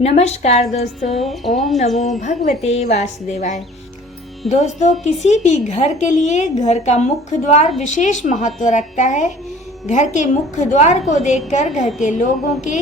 नमस्कार दोस्तों, ओम नमो भगवते वासुदेवाय। दोस्तों, किसी भी घर के लिए घर का मुख्य द्वार विशेष महत्व रखता है। घर के मुख्य द्वार को देखकर घर के लोगों के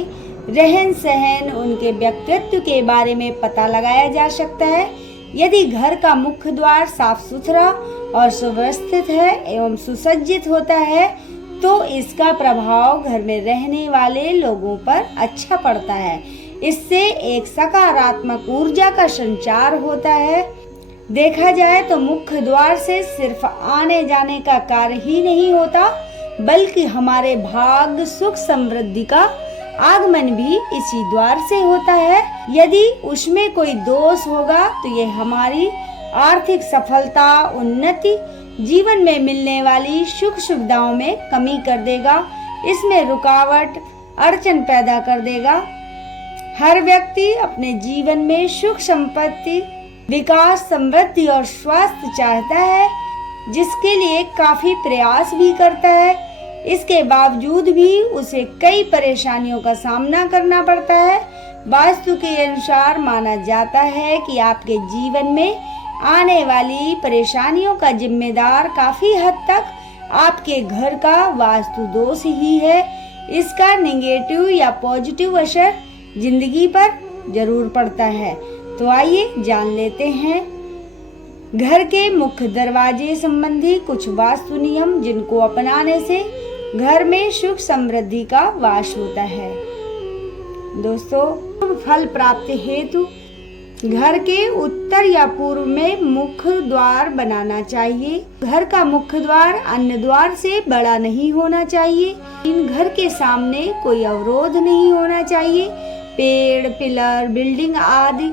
रहन सहन, उनके व्यक्तित्व के बारे में पता लगाया जा सकता है। यदि घर का मुख्य द्वार साफ सुथरा और सुव्यवस्थित है एवं सुसज्जित होता है तो इसका प्रभाव घर में रहने वाले लोगों पर अच्छा पड़ता है। इससे एक सकारात्मक ऊर्जा का संचार होता है। देखा जाए तो मुख्य द्वार से सिर्फ आने जाने का कार्य ही नहीं होता, बल्कि हमारे भाग्य, सुख, समृद्धि का आगमन भी इसी द्वार से होता है। यदि उसमें कोई दोष होगा तो ये हमारी आर्थिक सफलता, उन्नति, जीवन में मिलने वाली सुख सुविधाओं में कमी कर देगा, इसमें रुकावट, अड़चन पैदा कर देगा। हर व्यक्ति अपने जीवन में सुख, संपत्ति, विकास, समृद्धि और स्वास्थ्य चाहता है, जिसके लिए काफी प्रयास भी करता है। इसके बावजूद भी उसे कई परेशानियों का सामना करना पड़ता है। वास्तु के अनुसार माना जाता है कि आपके जीवन में आने वाली परेशानियों का जिम्मेदार काफी हद तक आपके घर का वास्तु दोष ही है। इसका नेगेटिव या पॉजिटिव असर जिंदगी पर जरूर पड़ता है। तो आइए जान लेते हैं घर के मुख्य दरवाजे संबंधी कुछ वास्तु नियम, जिनको अपनाने से घर में सुख समृद्धि का वास होता है। दोस्तों, फल प्राप्ति हेतु घर के उत्तर या पूर्व में मुख्य द्वार बनाना चाहिए। घर का मुख्य द्वार अन्य द्वार से बड़ा नहीं होना चाहिए। इन घर के सामने कोई अवरोध नहीं होना चाहिए। पेड़, पिलर, बिल्डिंग आदि,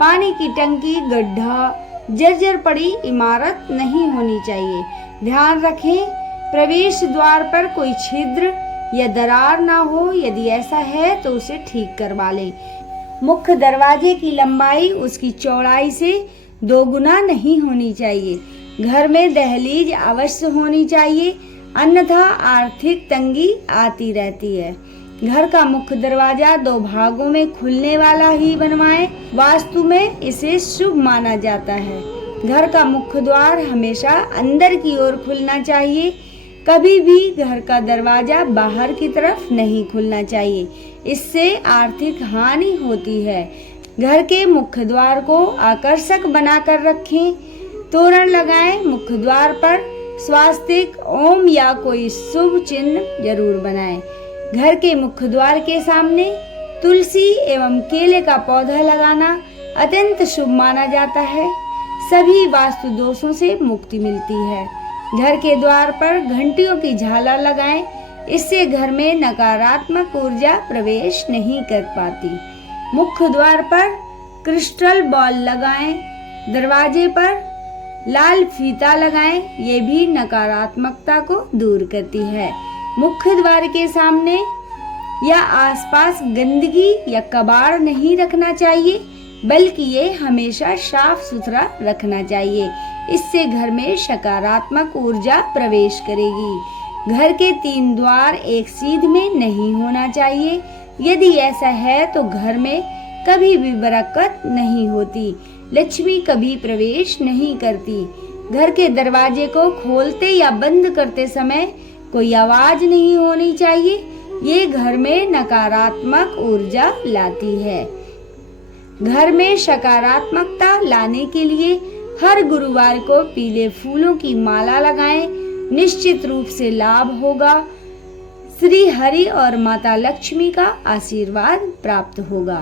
पानी की टंकी, गड्ढा, जर्जर पड़ी इमारत नहीं होनी चाहिए। ध्यान रखें, प्रवेश द्वार पर कोई छिद्र या दरार ना हो। यदि ऐसा है तो उसे ठीक करवा लें। मुख्य दरवाजे की लंबाई उसकी चौड़ाई से 2 गुना नहीं होनी चाहिए। घर में दहलीज अवश्य होनी चाहिए, अन्यथा आर्थिक तंगी आती रहती है। घर का मुख्य दरवाजा 2 भागों में खुलने वाला ही बनवाएं। वास्तु में इसे शुभ माना जाता है। घर का मुख्य द्वार हमेशा अंदर की ओर खुलना चाहिए। कभी भी घर का दरवाजा बाहर की तरफ नहीं खुलना चाहिए, इससे आर्थिक हानि होती है। घर के मुख्य द्वार को आकर्षक बनाकर रखें। तोरण लगाएं। मुख्य द्वार पर स्वास्तिक, ओम या कोई शुभ चिन्ह जरूर बनाएं। घर के मुख्य द्वार के सामने तुलसी एवं केले का पौधा लगाना अत्यंत शुभ माना जाता है। सभी वास्तु दोषों से मुक्ति मिलती है। घर के द्वार पर घंटियों की झालर लगाएं। इससे घर में नकारात्मक ऊर्जा प्रवेश नहीं कर पाती। मुख्य द्वार पर क्रिस्टल बॉल लगाएं। दरवाजे पर लाल फीता लगाएं। ये भी नकारात्मकता को दूर करती है। मुख्य द्वार के सामने या आसपास गंदगी या कबाड़ नहीं रखना चाहिए, बल्कि ये हमेशा साफ सुथरा रखना चाहिए। इससे घर में सकारात्मक ऊर्जा प्रवेश करेगी। घर के 3 द्वार एक सीध में नहीं होना चाहिए। यदि ऐसा है तो घर में कभी भी बरकत नहीं होती, लक्ष्मी कभी प्रवेश नहीं करती। घर के दरवाजे को खोलते या बंद करते समय कोई आवाज नहीं होनी चाहिए। ये घर में नकारात्मक ऊर्जा लाती है। घर में सकारात्मकता लाने के लिए हर गुरुवार को पीले फूलों की माला लगाएं। निश्चित रूप से लाभ होगा। श्री हरि और माता लक्ष्मी का आशीर्वाद प्राप्त होगा।